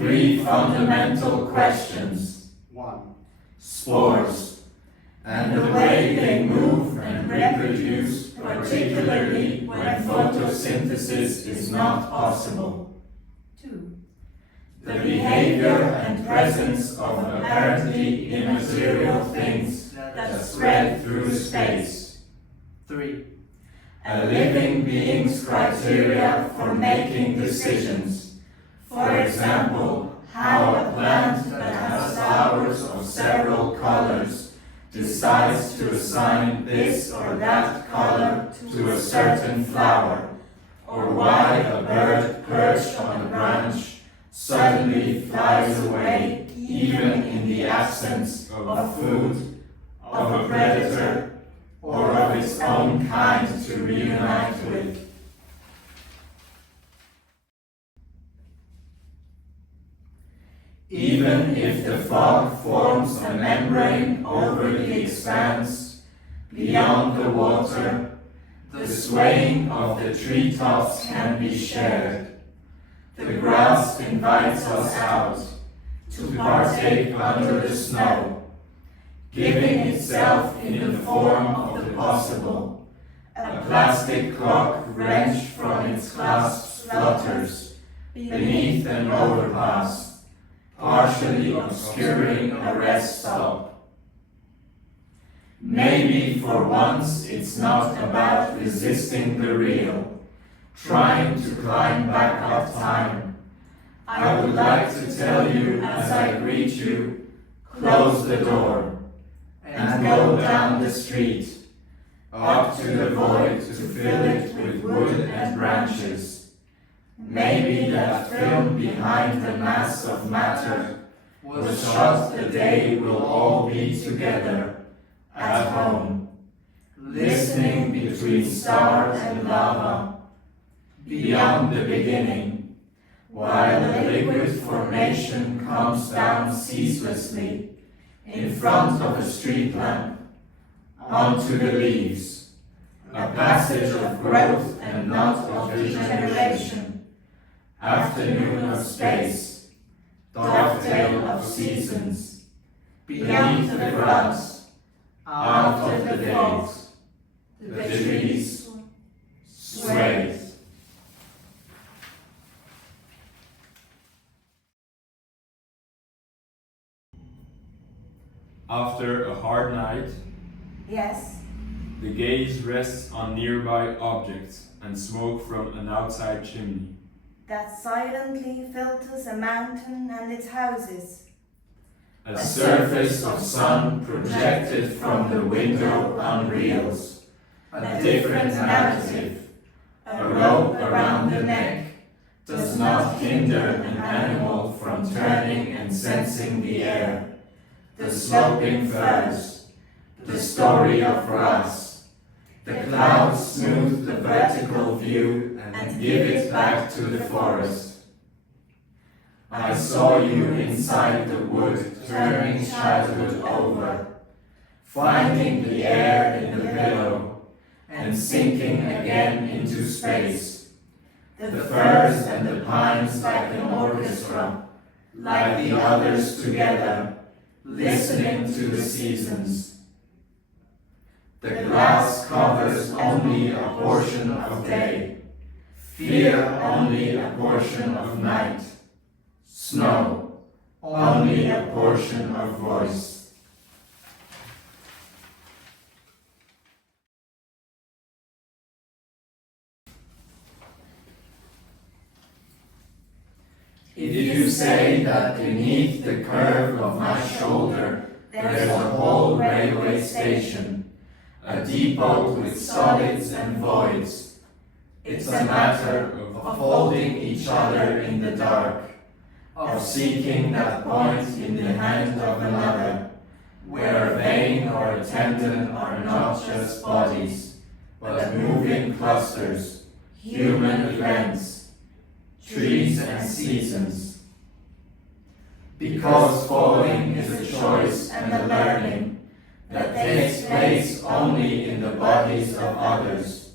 three fundamental questions. 1. Spores, and the way they move and reproduce, particularly when photosynthesis is not possible. 2. The behavior and presence of apparently immaterial things that spread through space. 3. A living being's criteria for making decisions. For example, how a plant that has flowers of several colors decides to assign this or that color to a certain flower, or why a bird perched on a branch suddenly flies away even in the absence of food, of a predator, or of its own kind to reunite with. Even if the fog forms a membrane over the expanse, beyond the water, the swaying of the treetops can be shared. The grass invites us out to partake under the snow, giving itself in the form of the possible. A plastic clock wrenched from its clasps flutters beneath an overpass, partially obscuring a rest stop. Maybe for once it's not about resisting the real, trying to climb back up time. I would like to tell you as I greet you, close the door and go down the street, up to the void to fill it with wood and branches. Maybe that film behind the mass of matter was shot the day we'll all be together, at home, listening between stars and lava, beyond the beginning, while the liquid formation comes down ceaselessly, in front of a street lamp, onto the leaves, a passage of growth and not of degeneration, afternoon of space, dovetail of seasons, beneath the grass, out of the days, the trees sway. After a hard night, Yes. the gaze rests on nearby objects and smoke from an outside chimney. That silently filters a mountain and its houses. A surface of sun projected from the window unreels, a different narrative. A rope around the neck does not hinder an animal from turning and sensing the air. The sloping furs, the story of grass. The clouds smooth the vertical view and give it back to the forest. I saw you inside the wood, turning childhood over, finding the air in the pillow, and sinking again into space. The firs and the pines like an orchestra, like the others together, listening to the seasons. The glass covers only a portion of day, fear only a portion of night, snow only a portion of voice. If you say that beneath the curve of my shoulder there's a whole railway station, a depot with solids and voids, it's a matter of holding each other in the dark, of seeking that point in the hand of another, where a vein or a tendon are not just bodies, but moving clusters, human events, trees and seasons. Because falling is a choice and a learning that takes place only in the bodies of others,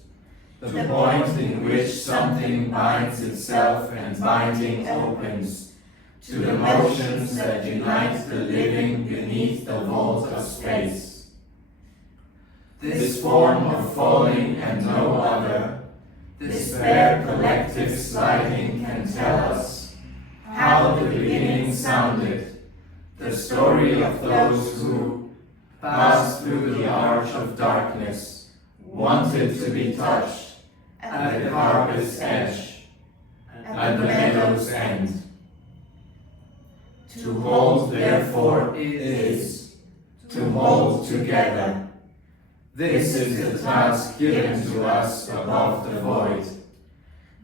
the point in which something binds itself and binding opens to the motions that unite the living beneath the vault of space. This form of falling and no other, this bare collective sliding can tell us how the beginning sounded, the story of those who passed through the arch of darkness, wanted to be touched at the carpet's edge, at the meadow's end. To hold, therefore, is to hold together. This is the task given to us above the void.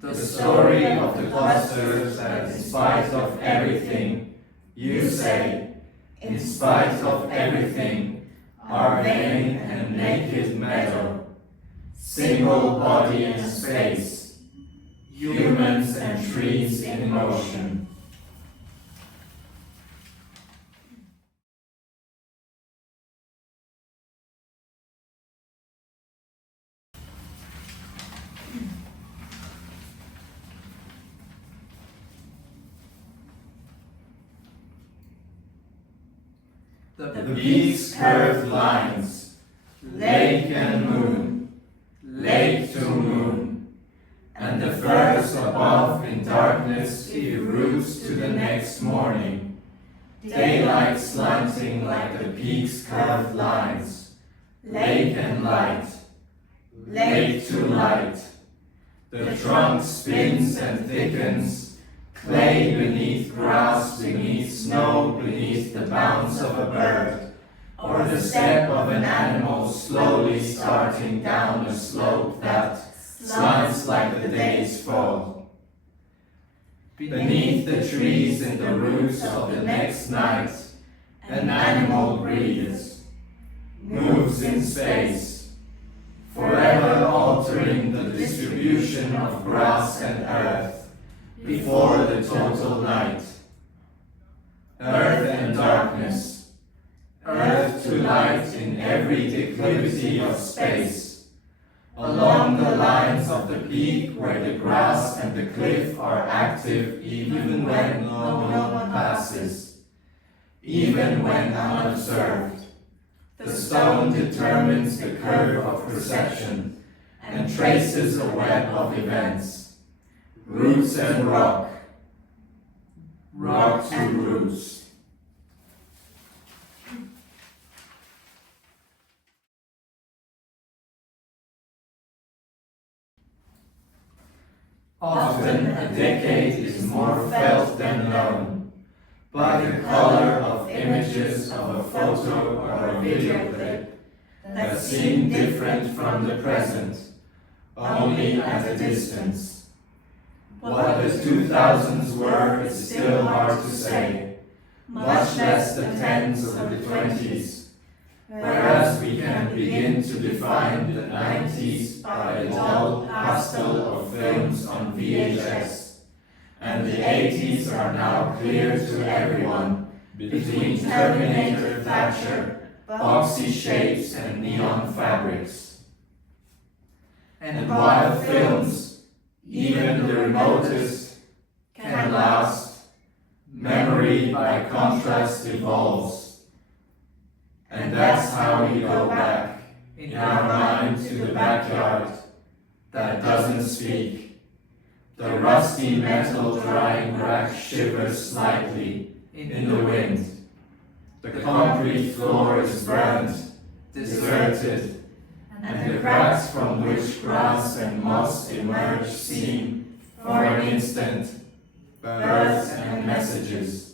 The story of the clusters that in spite of everything, you say, in spite of everything, are vain and naked meadow, single body in space, humans and trees in motion. The peak's curved lines, lake and moon, lake to moon, and the firs above in darkness give roots to the next morning, daylight slanting like the peak's curved lines, lake and light, lake to light. The trunk spins and thickens, clay beneath grass, beneath snow, beneath the bounce of a bird, or the step of an animal slowly starting down a slope that slants like the day's fall. Beneath the trees in the roots of the next night, an animal breathes, moves in space, forever altering the distribution of grass and earth before the total night. Earth and darkness, earth to light in every declivity of space, along the lines of the peak where the grass and the cliff are active even when no one passes, even when unobserved. The stone determines the curve of perception and traces a web of events. Roots and rock, rock to roots. Often a decade is more felt than known, by the color of images of a photo or a video clip that seem different from the present, only at a distance. What the 2000s were is still hard to say, much less the 10s or the 20s, whereas we can begin to define the 90s by a dull pastel of films on VHS, and the 80s are now clear to everyone between Terminator Thatcher, boxy shapes and neon fabrics. And while films, even the remotest, can last, memory by contrast evolves. And that's how we go back, in our mind, to the backyard that doesn't speak. The rusty metal drying rack shivers slightly in the wind. The concrete floor is burnt, deserted, and the cracks from which grass and moss emerge seem, for an instant, birds and messages.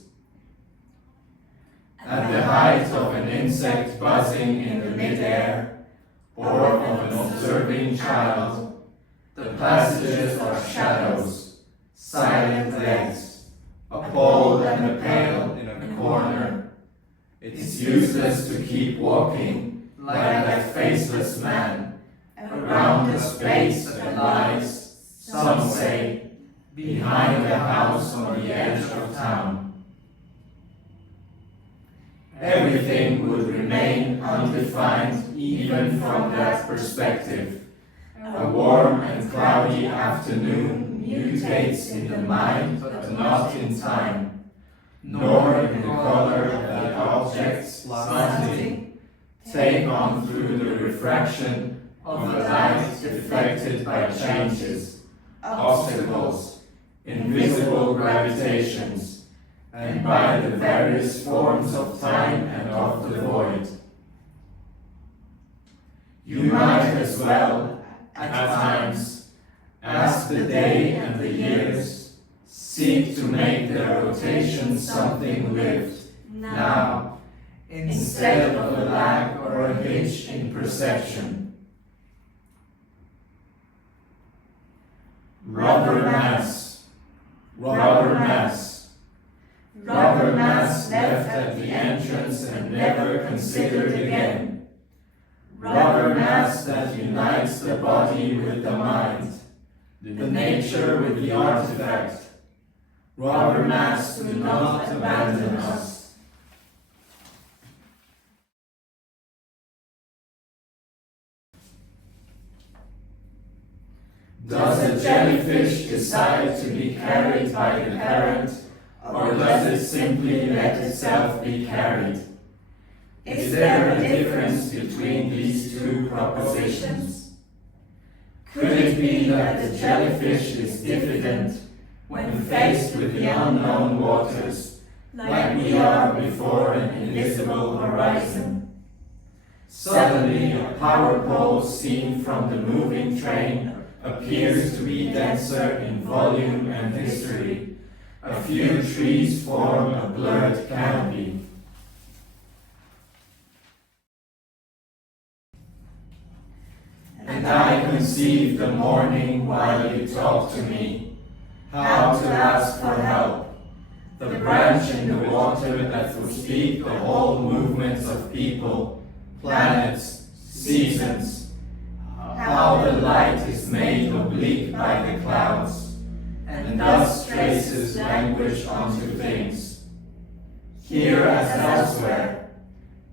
At the height of an insect buzzing in the mid-air, or of an observing child, the passages are shadows, silent legs, a pole and a pail in a corner. It's useless to keep walking like that faceless man, around the space that lies, some say, behind the house on the edge of town. Everything would remain undefined even from that perspective. A warm and cloudy afternoon mutates in the mind but not in time, nor in the color of the objects slanting, take on through the refraction of the light deflected by changes, obstacles, invisible gravitations, and by the various forms of time and of the void. You might as well, at times, ask the day and the years, seek to make their rotation something lived, now, instead of a lag or a hitch in perception. Rubber mass, rubber mass, rubber mass left at the entrance and never considered again. Rubber mass that unites the body with the mind, the nature with the artifact. Rubber mass, do not abandon us. Does a jellyfish decide to be carried by the current, or does it simply let itself be carried? Is there a difference between these two propositions? Could it be that the jellyfish is diffident when faced with the unknown waters, like we are before an invisible horizon? Suddenly, a power pole seen from the moving train appears to be denser in volume and history. A few trees form a blurred canopy. And I conceived the morning while you talked to me, how to ask for help, the branch in the water that would speak the whole movements of people, planets, seasons, how the light is made oblique by the clouds, and thus traces language onto things. Here as elsewhere,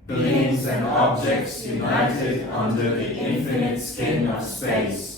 beings and objects united under the infinite skin of space.